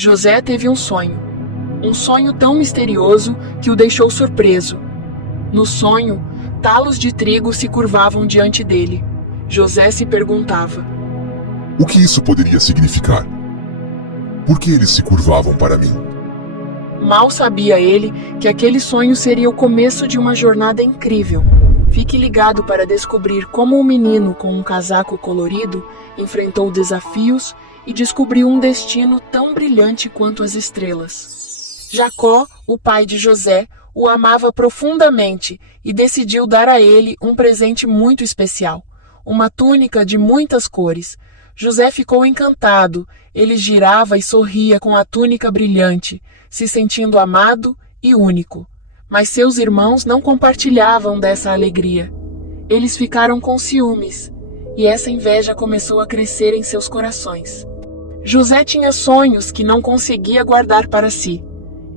José teve um sonho tão misterioso que o deixou surpreso. No sonho, talos de trigo se curvavam diante dele. José se perguntava: O que isso poderia significar? Por que eles se curvavam para mim? Mal sabia ele que aquele sonho seria o começo de uma jornada incrível. Fique ligado para descobrir como um menino com um casaco colorido enfrentou desafios e descobriu um destino tão brilhante quanto as estrelas. Jacó, o pai de José, o amava profundamente e decidiu dar a ele um presente muito especial, uma túnica de muitas cores. José ficou encantado, ele girava e sorria com a túnica brilhante, se sentindo amado e único. Mas seus irmãos não compartilhavam dessa alegria. Eles ficaram com ciúmes, e essa inveja começou a crescer em seus corações. José tinha sonhos que não conseguia guardar para si.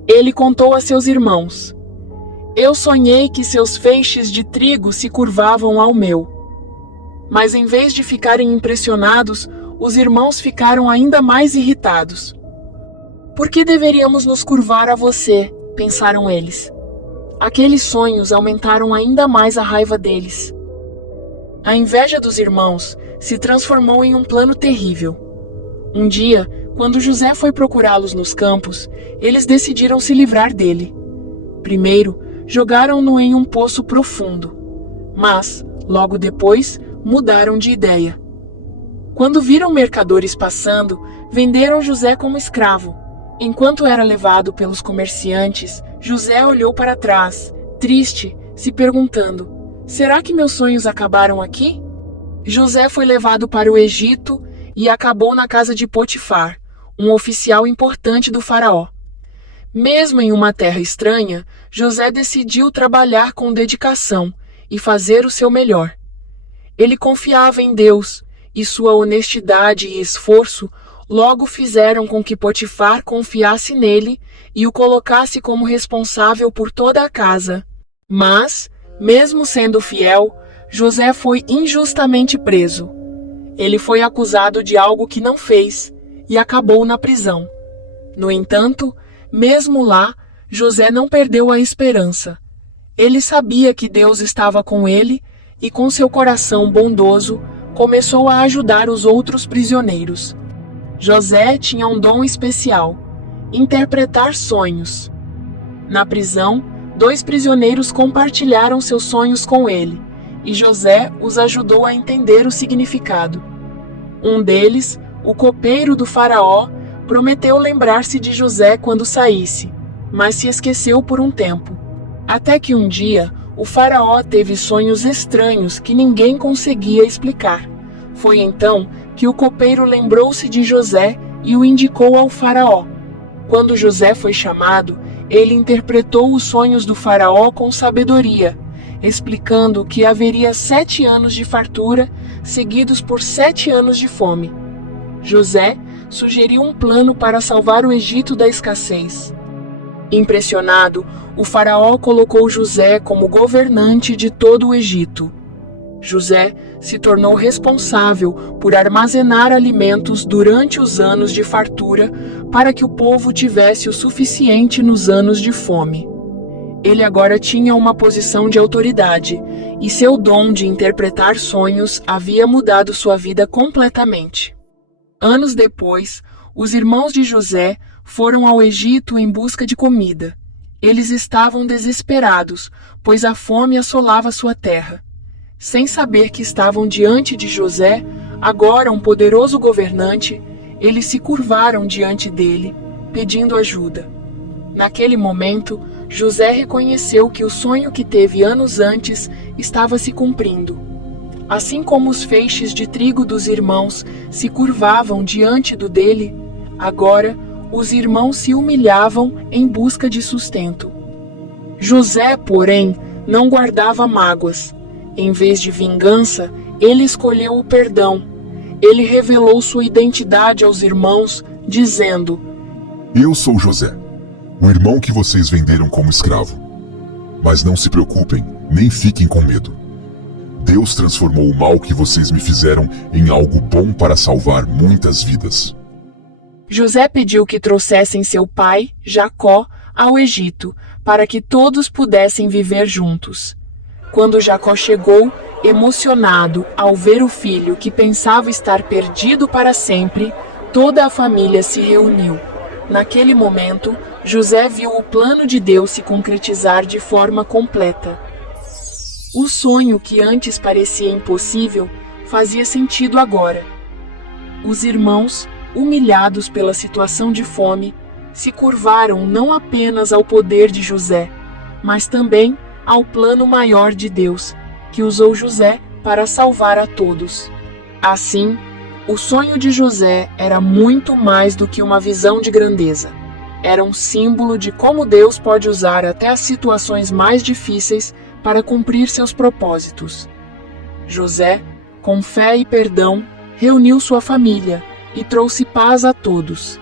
Ele contou a seus irmãos: Eu sonhei que seus feixes de trigo se curvavam ao meu. Mas em vez de ficarem impressionados, os irmãos ficaram ainda mais irritados. Por que deveríamos nos curvar a você? Pensaram eles. Aqueles sonhos aumentaram ainda mais a raiva deles. A inveja dos irmãos se transformou em um plano terrível. Um dia, quando José foi procurá-los nos campos, eles decidiram se livrar dele. Primeiro, jogaram-no em um poço profundo, mas, logo depois, mudaram de ideia. Quando viram mercadores passando, venderam José como escravo. Enquanto era levado pelos comerciantes, José olhou para trás, triste, se perguntando: será que meus sonhos acabaram aqui? José foi levado para o Egito e acabou na casa de Potifar, um oficial importante do faraó. Mesmo em uma terra estranha, José decidiu trabalhar com dedicação e fazer o seu melhor. Ele confiava em Deus, e sua honestidade e esforço logo fizeram com que Potifar confiasse nele e o colocasse como responsável por toda a casa. Mas, mesmo sendo fiel, José foi injustamente preso. Ele foi acusado de algo que não fez e acabou na prisão. No entanto, mesmo lá, José não perdeu a esperança. Ele sabia que Deus estava com ele e, com seu coração bondoso, começou a ajudar os outros prisioneiros. José tinha um dom especial: interpretar sonhos. Na prisão, 2 prisioneiros compartilharam seus sonhos com ele, e José os ajudou a entender o significado. Um deles, o copeiro do faraó, prometeu lembrar-se de José quando saísse, mas se esqueceu por um tempo. Até que um dia, o faraó teve sonhos estranhos que ninguém conseguia explicar. Foi então que o copeiro lembrou-se de José e o indicou ao faraó. Quando José foi chamado, ele interpretou os sonhos do faraó com sabedoria, explicando que haveria 7 anos de fartura, seguidos por 7 anos de fome. José sugeriu um plano para salvar o Egito da escassez. Impressionado, o faraó colocou José como governante de todo o Egito. José se tornou responsável por armazenar alimentos durante os anos de fartura para que o povo tivesse o suficiente nos anos de fome. Ele agora tinha uma posição de autoridade, e seu dom de interpretar sonhos havia mudado sua vida completamente. Anos depois, os irmãos de José foram ao Egito em busca de comida. Eles estavam desesperados, pois a fome assolava sua terra. Sem saber que estavam diante de José, agora um poderoso governante, eles se curvaram diante dele, pedindo ajuda. Naquele momento, José reconheceu que o sonho que teve anos antes estava se cumprindo. Assim como os feixes de trigo dos irmãos se curvavam diante do dele, agora os irmãos se humilhavam em busca de sustento. José, porém, não guardava mágoas. Em vez de vingança, ele escolheu o perdão. Ele revelou sua identidade aos irmãos, dizendo: Eu sou José, o irmão que vocês venderam como escravo. Mas não se preocupem, nem fiquem com medo. Deus transformou o mal que vocês me fizeram em algo bom para salvar muitas vidas. José pediu que trouxessem seu pai, Jacó, ao Egito, para que todos pudessem viver juntos. Quando Jacó chegou, emocionado ao ver o filho que pensava estar perdido para sempre, toda a família se reuniu. Naquele momento, José viu o plano de Deus se concretizar de forma completa. O sonho que antes parecia impossível fazia sentido agora. Os irmãos, humilhados pela situação de fome, se curvaram não apenas ao poder de José, mas também ao plano maior de Deus, que usou José para salvar a todos. Assim, o sonho de José era muito mais do que uma visão de grandeza. Era um símbolo de como Deus pode usar até as situações mais difíceis para cumprir seus propósitos. José, com fé e perdão, reuniu sua família e trouxe paz a todos.